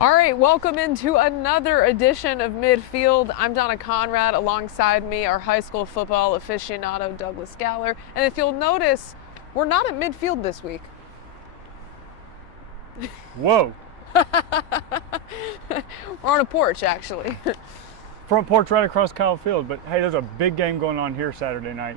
All right, welcome into another edition of Midfield. I'm Donna Conrad. Alongside me, our high school football aficionado, Douglas Galler. And if you'll notice, we're not at midfield this week. Whoa. We're on a porch, actually. Front porch right across Kyle Field. But hey, there's a big game going on here Saturday night.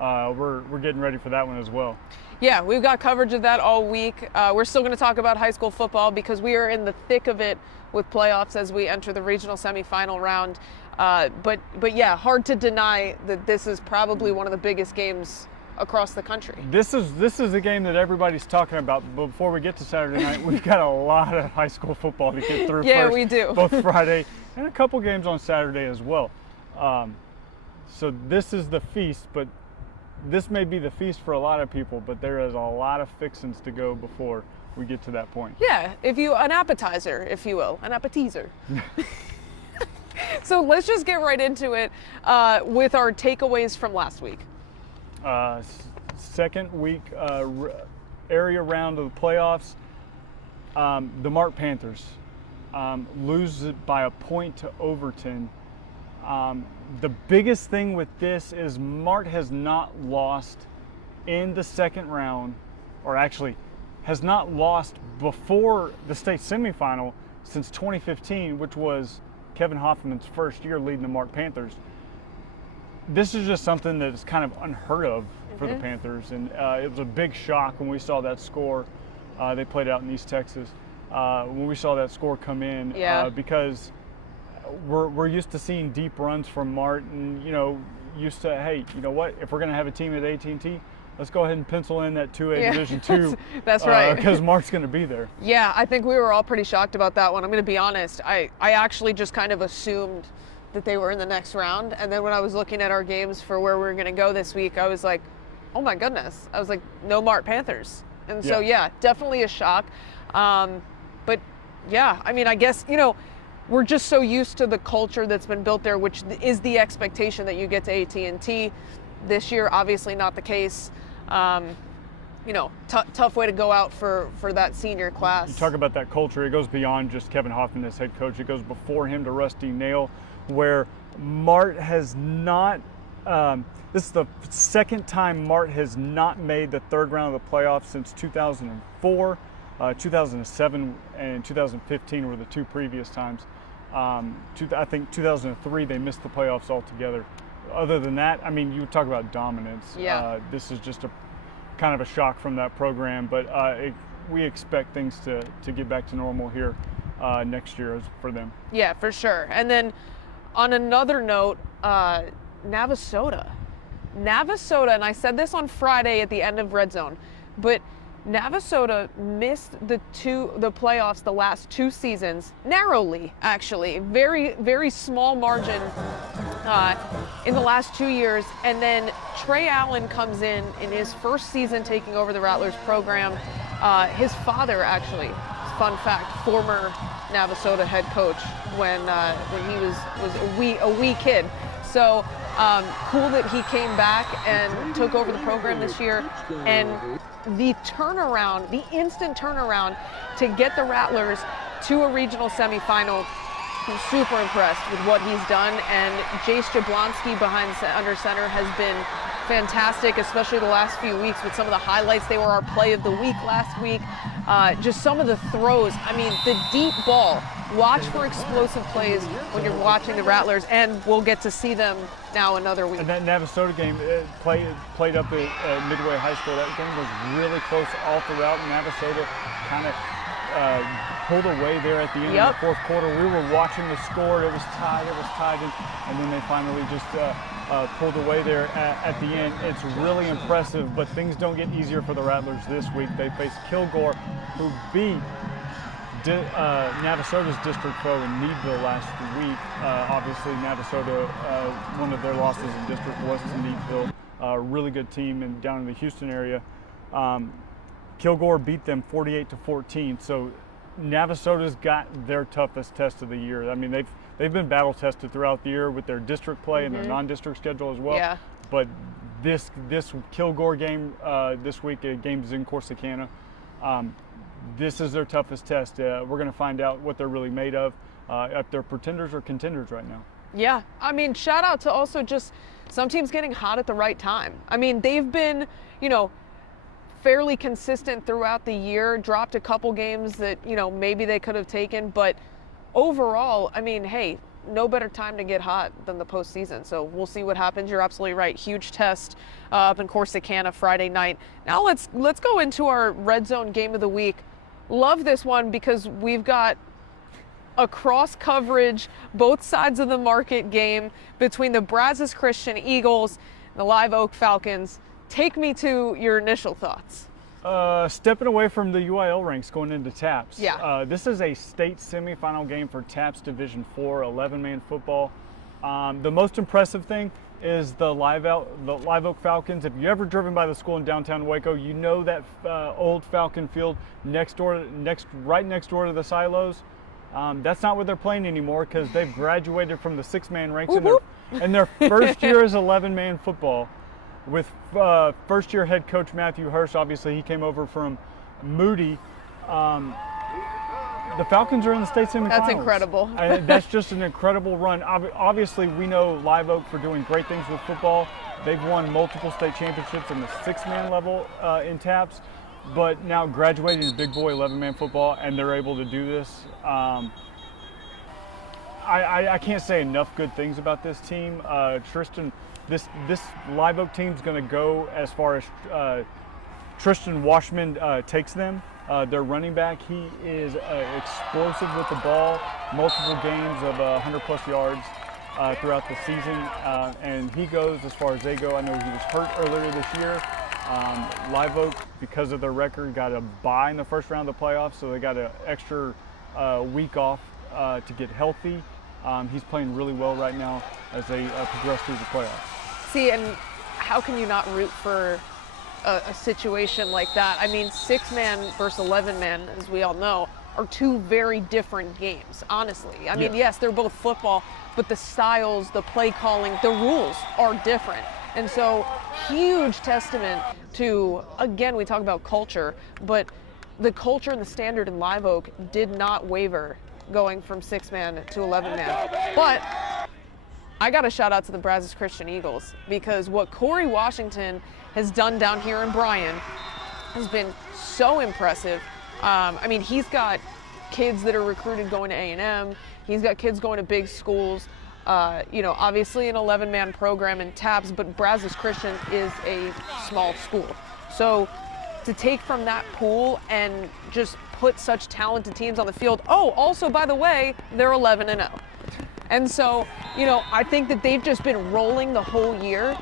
We're getting ready for that one as well. Yeah, we've got coverage of that all week. We're still going to talk about high school football because we are in the thick of it with playoffs as we enter the regional semifinal round. But yeah, hard to deny that this is probably one of the biggest games across the country. This is a game that everybody's talking about. But before we get to Saturday night, we've got a lot of high school football to get through Yeah, first. we do. Both Friday and a couple games on Saturday as well. So this is the feast, but this may be the feast for a lot of people, but there is a lot of fixins to go before we get to that point. Yeah, an appetizer, if you will, an appetizer. So let's just get right into it with our takeaways from last week. Second week area round of the playoffs. The Mart Panthers lose it by a point to Overton. The biggest thing with this is Mart has not lost in the second round, or actually has not lost before the state semifinal since 2015, which was Kevin Hoffman's first year leading the Mart Panthers. This is just something that is kind of unheard of for the Panthers, and it was a big shock when we saw that score. They played out in East Texas. When we saw that score come in, because we're used to seeing deep runs from Mart, and used to, hey, you know what? If we're going to have a team at AT&T, let's go ahead and pencil in that 2A Division II. That's right. Because Mart's going to be there. Yeah, I think we were all pretty shocked about that one. I'm going to be honest. I actually just kind of assumed that they were in the next round, and then when I was looking at our games for where we were going to go this week, I was like, oh my goodness. I was like, no Mart Panthers. And so, yeah, definitely a shock. But yeah, I mean, I guess, we're just so used to the culture that's been built there, which is the expectation that you get to AT&T. This year, obviously not the case. Tough way to go out for that senior class. You talk about that culture. It goes beyond just Kevin Hoffman as head coach. It goes before him to Rusty Nail, where Mart has not this is the second time Mart has not made the third round of the playoffs since 2004. 2007 and 2015 were the two previous times. I think 2003 they missed the playoffs altogether. Other than that, I mean, you talk about dominance. Yeah. This is just a kind of a shock from that program, but we expect things to get back to normal here next year for them. Yeah, for sure. And then on another note, Navasota, and I said this on Friday at the end of Red Zone, but Navasota missed the playoffs the last two seasons, narrowly actually, very, very small margin in the last 2 years. And then Trey Allen comes in his first season taking over the Rattlers program. His father actually, fun fact, former Navasota head coach when he was a wee kid. So cool that he came back and took over the program this year. And the instant turnaround to get the Rattlers to a regional semifinal, I'm super impressed with what he's done. And Jace Jablonski under center has been fantastic, especially the last few weeks with some of the highlights. They were our play of the week last week. Just some of the throws. I mean, the deep ball. Watch for explosive plays when you're watching the Rattlers, and we'll get to see them now another week. And that Navasota game played up at Midway High School. That game was really close all throughout. Navasota kind of pulled away there at the end of the fourth quarter. We were watching the score. It was tied, and then they finally just pulled away there at the end. It's really impressive, but things don't get easier for the Rattlers this week. They face Kilgore, who beat Navasota's district foe in Needville last week. Obviously, Navasota, one of their losses in district was to Needville. Really good team down in the Houston area. Kilgore beat them 48-14. So Navasota's got their toughest test of the year. I mean, they've been battle tested throughout the year with their district play and their non-district schedule as well. Yeah. But this Kilgore game this week, games in Corsicana. this is their toughest test. We're going to find out what they're really made of, if they're pretenders or contenders right now. Yeah, I mean, shout out to also just some teams getting hot at the right time. I mean, they've been, fairly consistent throughout the year, dropped a couple games that, maybe they could have taken. But overall, I mean, hey, no better time to get hot than the postseason. So we'll see what happens. You're absolutely right. Huge test up in Corsicana Friday night. Now let's go into our Red Zone game of the week. Love this one because we've got a cross coverage, both sides of the market game between the Brazos Christian Eagles and the Live Oak Falcons. Take me to your initial thoughts. Stepping away from the UIL ranks, going into TAPS. Yeah. This is a state semifinal game for TAPS Division IV 11-man football. The most impressive thing is the Live Oak Falcons. If you've ever driven by the school in downtown Waco, you know that old Falcon Field right next door to the silos. That's not what they're playing anymore because they've graduated from the 6-man ranks in their first year as 11-man football. With first-year head coach Matthew Hurst, obviously he came over from Moody. The Falcons are in the state semifinals. That's incredible. That's just an incredible run. Obviously, we know Live Oak for doing great things with football. They've won multiple state championships in the 6-man level in TAPS, but now graduating to big boy 11-man football, and they're able to do this. I can't say enough good things about this team. Tristan. This Live Oak team is going to go as far as Tristan Washman takes them. Their running back, he is explosive with the ball, multiple games of 100-plus yards throughout the season, and he goes as far as they go. I know he was hurt earlier this year. Live Oak, because of their record, got a bye in the first round of the playoffs, so they got an extra week off to get healthy. He's playing really well right now as they progress through the playoffs. See, and how can you not root for a situation like that? I mean, 6-man versus 11-man, as we all know, are two very different games, honestly. I mean, yes, they're both football, but the styles, the play calling, the rules are different. And so, huge testament to, again, we talk about culture, but the culture and the standard in Live Oak did not waver going from 6-man to 11-man. But I got to shout out to the Brazos Christian Eagles because what Corey Washington has done down here in Bryan has been so impressive. I mean, he's got kids that are recruited going to A&M. He's got kids going to big schools. Obviously an 11-man program in TAPS, but Brazos Christian is a small school. So to take from that pool and just put such talented teams on the field. Oh, also, by the way, they're 11-0. And so, I think that they've just been rolling the whole year.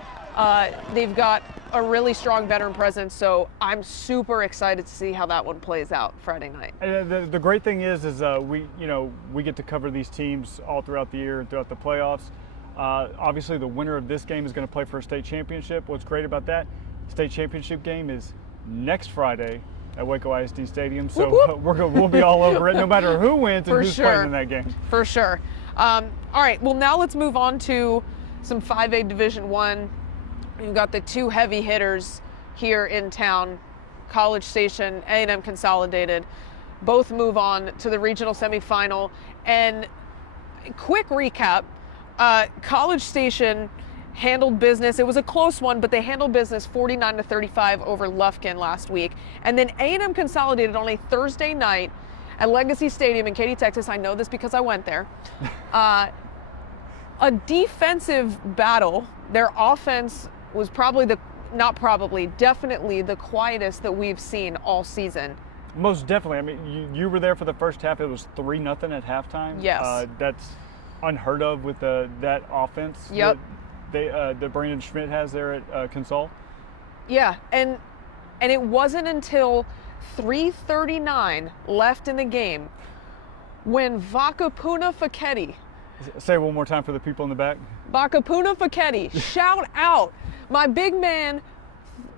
They've got a really strong veteran presence, so I'm super excited to see how that one plays out Friday night. And the great thing is we get to cover these teams all throughout the year and throughout the playoffs. Obviously, the winner of this game is going to play for a state championship. What's great about that, state championship game is next Friday at Waco ISD Stadium, so we'll be all over it no matter who wins and who's playing in that game. For sure. All right, well, now let's move on to some 5A Division I. You've got the two heavy hitters here in town, College Station, A&M Consolidated. Both move on to the regional semifinal. And quick recap, College Station handled business. It was a close one, but they handled business 49-35 over Lufkin last week. And then A&M Consolidated on a Thursday night at Legacy Stadium in Katy, Texas. I know this because I went there. A defensive battle. Their offense was definitely the quietest that we've seen all season. Most definitely. I mean, you were there for the first half. It was 3-0 at halftime. Yes. That's unheard of with that offense. Yep. That Brandon Schmidt has there at Consol. Yeah, and it wasn't until 3:39 left in the game when Vakapuna Faketi. Say it one more time for the people in the back. Vakapuna Faketi, shout out. My big man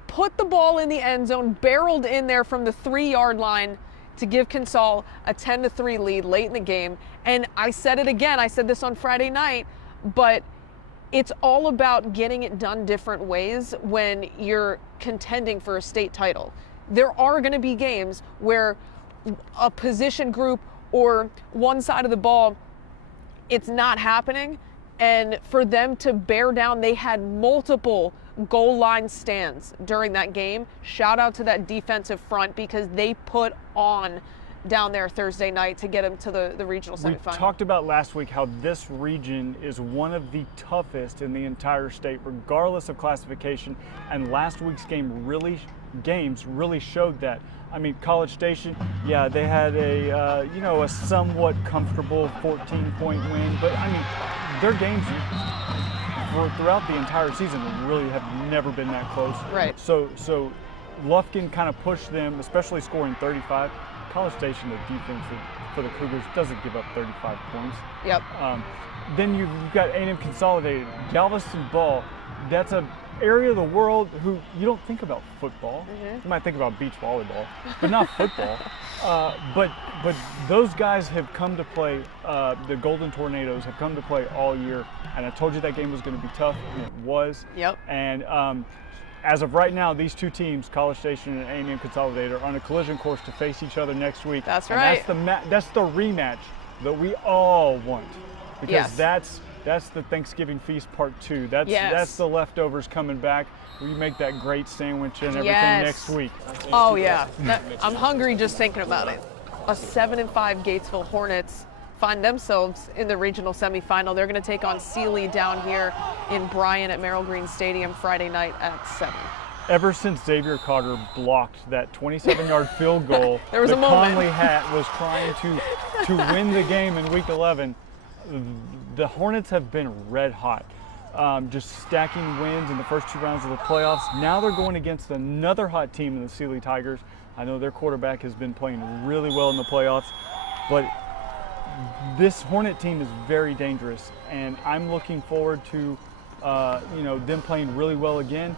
put the ball in the end zone, barreled in there from the 3-yard line to give Consol a 10-3 lead late in the game. And I said it again, I said this on Friday night, but it's all about getting it done different ways when you're contending for a state title. There are going to be games where a position group or one side of the ball, it's not happening. And for them to bear down, they had multiple goal line stands during that game. Shout out to that defensive front because they put on down there Thursday night to get them to the regional semifinal. We talked about last week how this region is one of the toughest in the entire state, regardless of classification. And last week's games really showed that. I mean, College Station, yeah, they had a somewhat comfortable 14-point win, but I mean, their games throughout the entire season really have never been that close. Right. So Lufkin kind of pushed them, especially scoring 35. College Station, the defense for the Cougars doesn't give up 35 points. Yep. Then you've got A&M Consolidated, Galveston Ball. That's an area of the world who you don't think about football. You might think about beach volleyball, but not football. But those guys have come to play. The Golden Tornadoes have come to play all year, and I told you that game was going to be tough, and it was. Yep. And as of right now, these two teams, College Station and A&M Consolidated, are on a collision course to face each other next week. That's right. And that's the rematch that we all want, because Yes. that's the Thanksgiving feast part 2. That's the leftovers coming back. We make that great sandwich and everything Yes. next week. Oh yeah, I'm hungry just thinking about it. A 7-5 Gatesville Hornets find themselves in the regional semifinal. They're going to take on Sealy down here in Bryan at Merrill Green Stadium Friday night at 7. Ever since Xavier Carter blocked that 27-yard field goal There was that a moment. Conley Hatt was trying to win the game in Week 11, the Hornets have been red hot. Just stacking wins in the first 2 rounds of the playoffs. Now they're going against another hot team in the Sealy Tigers. I know their quarterback has been playing really well in the playoffs, but this Hornet team is very dangerous, and I'm looking forward to them playing really well again.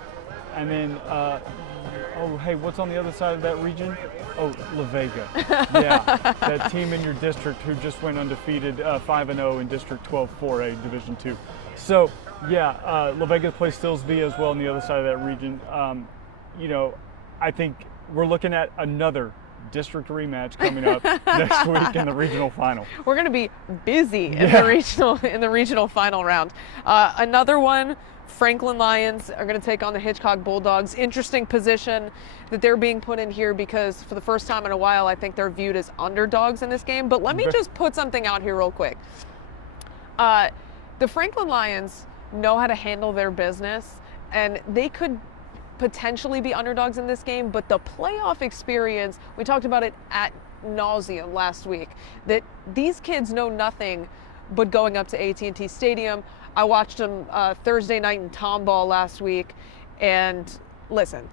And then, what's on the other side of that region? Oh, La Vega. Yeah, that team in your district who just went undefeated 5-0 in District 12 4A Division 2. So, yeah, La Vega plays Stillsby as well on the other side of that region. I think we're looking at another district rematch coming up next week in the regional final. We're going to be busy in the regional final round. Another one, Franklin Lions are going to take on the Hitchcock Bulldogs. Interesting position that they're being put in here because for the first time in a while, I think they're viewed as underdogs in this game. But let me just put something out here real quick. The Franklin Lions know how to handle their business, and they could potentially be underdogs in this game, but the playoff experience, we talked about it ad nauseum last week, that these kids know nothing but going up to AT&T Stadium. I watched them Thursday night in Tomball last week, and listen,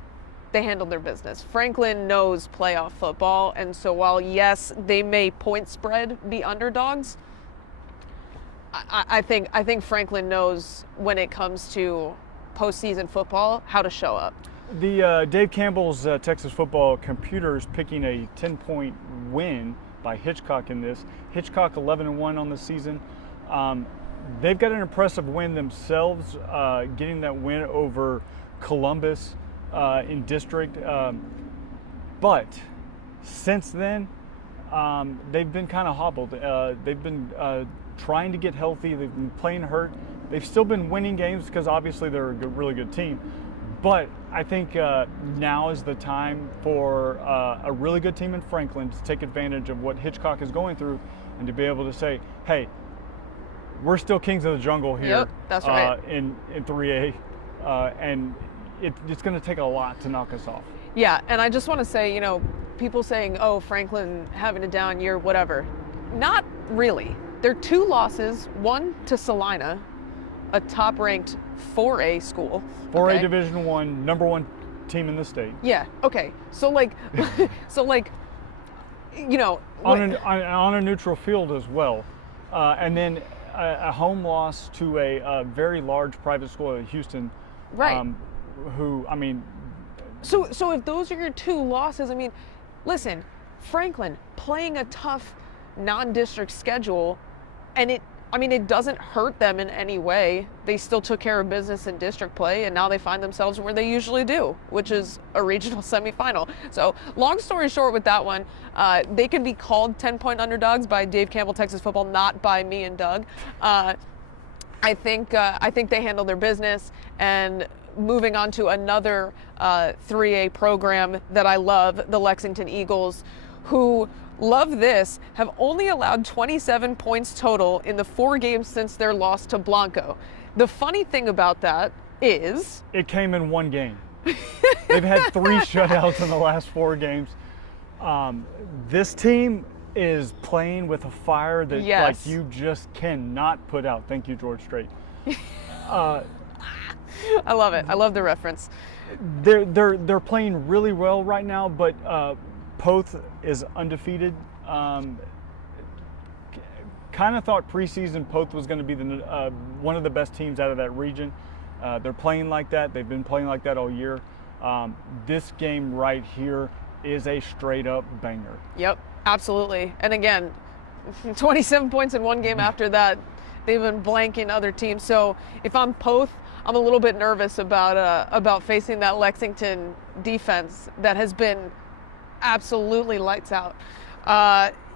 they handled their business. Franklin knows playoff football, and so while, yes, they may point spread be underdogs, I think Franklin knows when it comes to postseason football how to show up. The Dave Campbell's Texas Football Computer is picking a 10-point win by Hitchcock in this. Hitchcock 11-1 on the season. They've got an impressive win themselves, getting that win over Columbus in district. But since then, they've been kind of hobbled. They've been trying to get healthy. They've been playing hurt. They've still been winning games because obviously they're a really good team. But I think now is the time for a really good team in Franklin to take advantage of what Hitchcock is going through and to be able to say, hey, we're still kings of the jungle here. Yep, that's right. In 3A. And it's going to take a lot to knock us off. Yeah, and I just want to say, people saying, oh, Franklin having a down year, whatever. Not really. They're 2 losses, one to Salina, a top-ranked 4A school. 4A okay? Division I, number 1 team in the state. Yeah. Okay. So on a neutral field as well, and then a home loss to a very large private school in Houston. Right. So if those are your 2 losses, listen, Franklin playing a tough non-district schedule, and I mean, it doesn't hurt them in any way. They still took care of business in district play, and now they find themselves where they usually do, which is a regional semifinal. So, long story short with that one, they could be called 10-point underdogs by Dave Campbell, Texas Football, not by me and Doug. I think they handle their business. And moving on to another 3A program that I love, the Lexington Eagles, who, love this, have only allowed 27 points total in the 4 games since their loss to Blanco. The funny thing about that is it came in 1 game. They've had 3 shutouts in the last 4 games. This team is playing with a fire that like you just cannot put out. Thank you, George Strait. I love it. I love the reference. They're playing really well right now, but Poth is undefeated. Kind of thought preseason Poth was going to be one of the best teams out of that region. They're playing like that. They've been playing like that all year. This game right here is a straight up banger. Yep, absolutely. And again, 27 points in 1 game after that. They've been blanking other teams. So if I'm Poth, I'm a little bit nervous about facing that Lexington defense that has been absolutely lights out.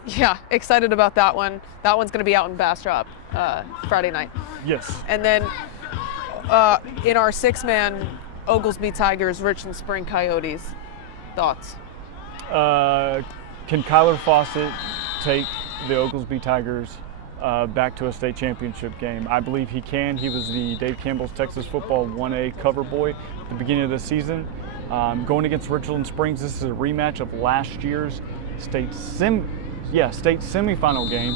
Yeah, excited about that one. That one's going to be out in Bastrop Friday night. Yes. And then in our 6-man Oglesby Tigers, Richland Spring Coyotes, thoughts? Can Kyler Fawcett take the Oglesby Tigers back to a state championship game? I believe he can. He was the Dave Campbell's Texas Football 1A cover boy at the beginning of the season. Going against Richland Springs, this is a rematch of last year's state semifinal game.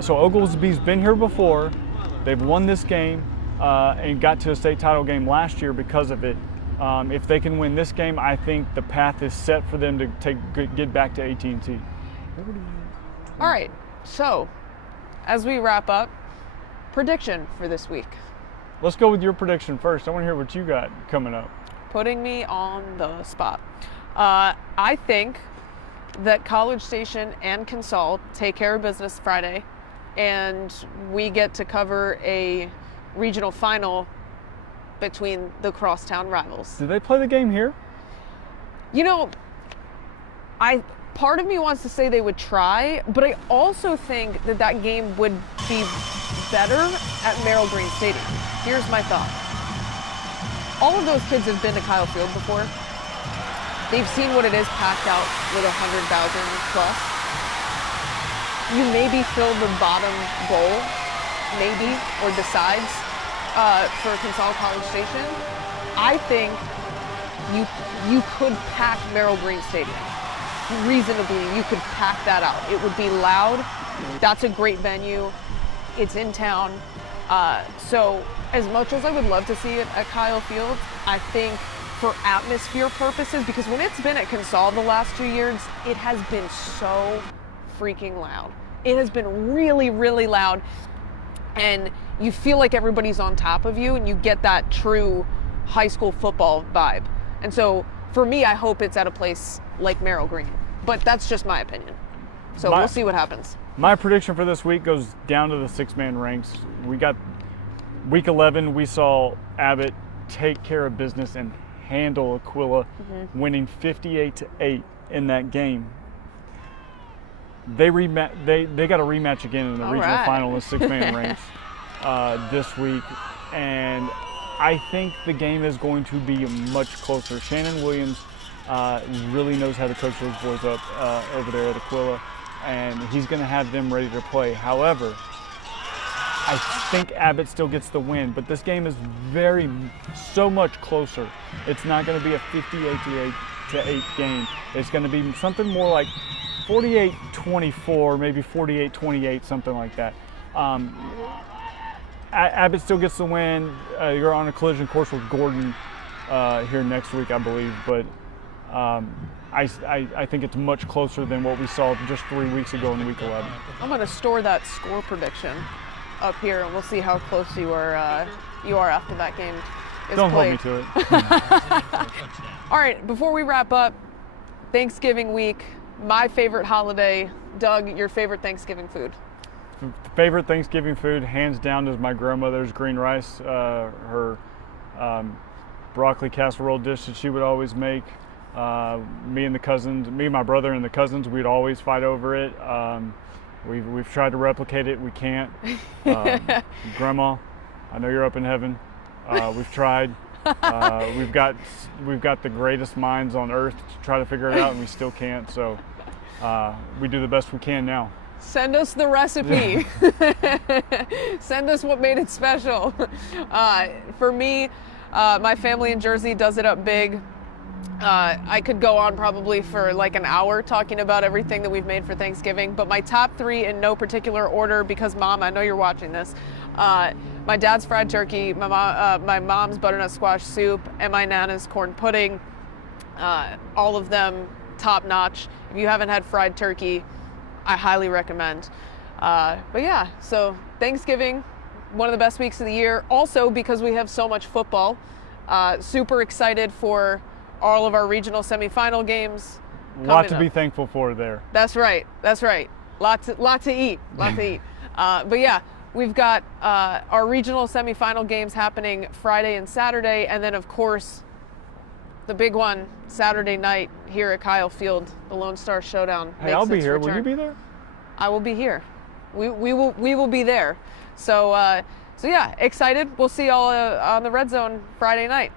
So Oglesby's been here before. They've won this game and got to a state title game last year because of it. If they can win this game, I think the path is set for them to get back to AT&T. All right, so as we wrap up, prediction for this week. Let's go with your prediction first. I want to hear what you got coming up. Putting me on the spot. I think that College Station and Consol take care of business Friday, and we get to cover a regional final between the crosstown rivals. Do they play the game here? You know, part of me wants to say they would try, but I also think that game would be better at Merrill Green Stadium. Here's my thought. All of those kids have been to Kyle Field before. They've seen what it is packed out with 100,000 plus. You maybe fill the bottom bowl, maybe, or the sides for Consol College Station. I think you could pack Merrill Green Stadium. Reasonably, you could pack that out. It would be loud. That's a great venue. It's in town. So as much as I would love to see it at Kyle Field, I think for atmosphere purposes, because when it's been at Consol the last 2 years, it has been so freaking loud. It has been really, really loud. And you feel like everybody's on top of you, and you get that true high school football vibe. And so for me, I hope it's at a place like Merrill Green. But that's just my opinion. So we'll see what happens. My prediction for this week goes down to the 6-man ranks. We got week 11, we saw Abbott take care of business and handle Aquila, winning 58-8 in that game. They got a rematch again in the regional final in the 6-man ranks this week, and I think the game is going to be much closer. Shannon Williams really knows how to coach those boys up over there at Aquila, and he's going to have them ready to play. However, I think Abbott still gets the win, but this game is so much closer. It's not going to be a 58-8 game. It's going to be something more like 48-24, maybe 48-28, something like that. Abbott still gets the win. You're on a collision course with Gordon here next week, I believe, but I think it's much closer than what we saw just 3 weeks ago in week 11. I'm going to store that score prediction up here, and we'll see how close you are after that game is Don't played. hold me to it. All right, before we wrap up, Thanksgiving week, my favorite holiday. Doug, your favorite Thanksgiving food? favorite Thanksgiving food, hands down, is my grandmother's green rice. Her broccoli casserole dish that she would always make. Me and my brother and the cousins, we'd always fight over it. We've tried to replicate it. We can't. Grandma, I know you're up in heaven. We've tried. We've got the greatest minds on earth to try to figure it out, and we still can't. So we do the best we can now. Send us the recipe. Send us what made it special. For me, my family in Jersey does it up big. I could go on probably for like an hour talking about everything that we've made for Thanksgiving, but my top 3 in no particular order, because Mom, I know you're watching this. My dad's fried turkey, my mom's butternut squash soup, and my nana's corn pudding. All of them top notch. If you haven't had fried turkey, I highly recommend. But yeah, so Thanksgiving, one of the best weeks of the year. Also because we have so much football. Super excited for all of our regional semifinal games. A lot to be thankful for there. That's right. That's right. Lot to eat. But yeah, we've got our regional semifinal games happening Friday and Saturday, and then of course the big one Saturday night here at Kyle Field, the Lone Star Showdown. Hey, I'll be here. Will you be there? I will be here. We will be there. So yeah, excited. We'll see y'all on the Red Zone Friday night.